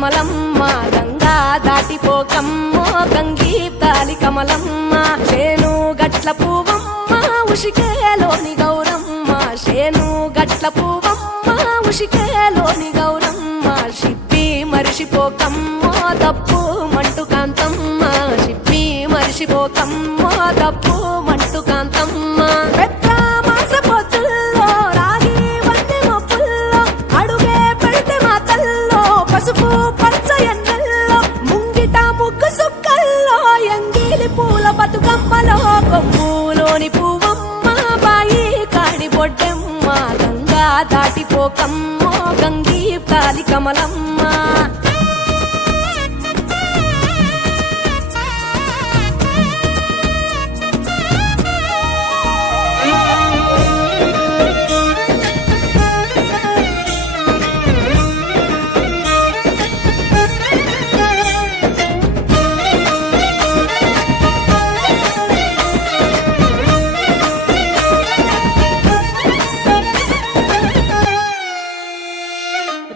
కమలమ్మ గంగా దాటిపోకమ్మో గంగీప్తాలి కమలమ్మ శేను గట్ల పువ్వమ్మ ఉషికేలోని గౌరమ్మ శేను గట్ల పువ్వమ్మ ఉషికేలోని గౌరమ్మ షిప్పి మరిషిపోకమ్మో దప్పు మంటు కాంతమ్మ షిప్పి మరిషిపోకమ్మో దప్పు మంటు కాంతమ్మ పెద్ద మాస పొత్తుల్లో రాగి వన్నె మొప్పుల్లో అడుగే పెడితే మా తల్లో పసుపు పచ్చ ఎన్నెల్లో ముంగిట ముగ్గు సుక్కల్లో ఎంగిలి పూల బతుకమ్మలో కొమ్ములోని పువ్వమ్మ బాయి కాడి బొడ్డెమ్మ గంగా దాటిపోకమ్మో గంగీప్తాలి కమలమ్మ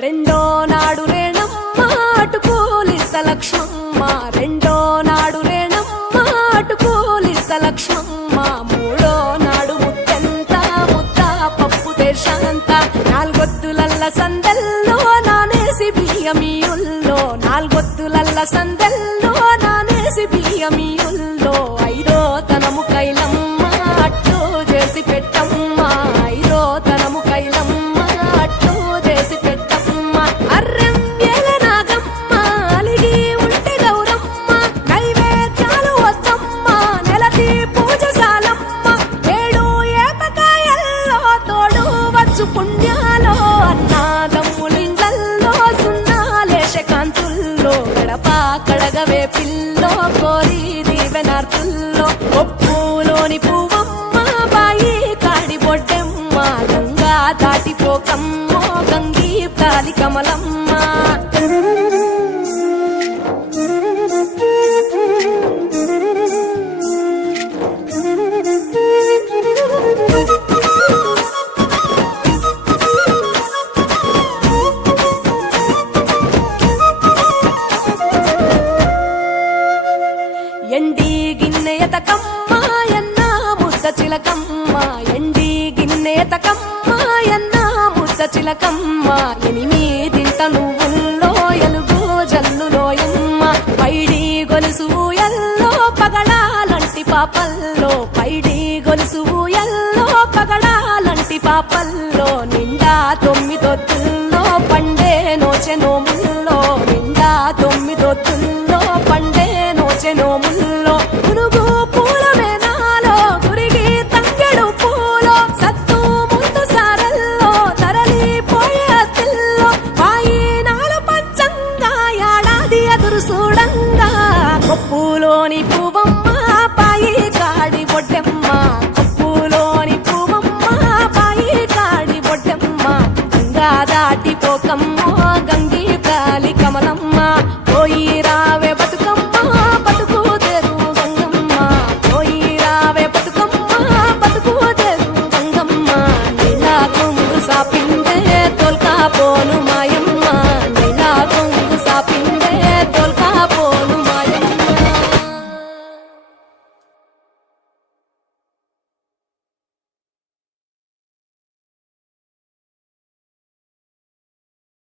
రెండో నాడు రేణమ్మ అటుకూలిస్త లక్ష్మమ్మ రెండో నాడు రేణమ్మ అటుకూలిస్త లక్ష్మమ్మ మూడో నాడు ముత్తెంత ముద్ద పప్పు దేశంత నాలుగొత్తులల్ల సందెల్లో నానేసి బియ్యమియుల్లో నాలుగొత్తులల్ల సందెల్లో నానేసి బియ్యమియుల్లో ఐదో తనము కైలమ్మ అట్టు చేసి పెట్టమ్మ ఐదో తనము కైలమ్మ అట్టు చేసి పెట్టమ్మ అర్రెం ఏల నాగమ్మ అలిగి ఉంటే గౌరమ్మ నైవేద్యాలు వద్దమ్మ నెలతి పూజశాలమ్మ ఏడు ఏపకాయల్లో తోడు వచ్చు పుణ్యాలో అన్నాదమ్ములింగల్లో సున్నాలేశ కాంతుల్లో గడప కడగవే పిల్లో కోరి దీవెనార్తుల్లో ఒప్పులోని పువ్వమ్మ బాయి కాడి బొడ్డెమ్మ గంగా దాటిపోకమ్మో గంగీప్తాలి కమలమ్మ ఎండి గిన్నెయతకమ్మ ఎన్న ముద్ద చిలకమ్మ ఎండి గిన్నెయతకమ్మ ఎన్న ముద్ద చిలకమ్మ ఎనిమిదింట నువ్వుల్లో ఎలుగు జల్లులోయమ్మ పైడి గొలుసు ఎల్లో పగడాలంటి పాపల్లో పైడి గొలుసు ఎల్లో పగడాలంటి పాపల్లో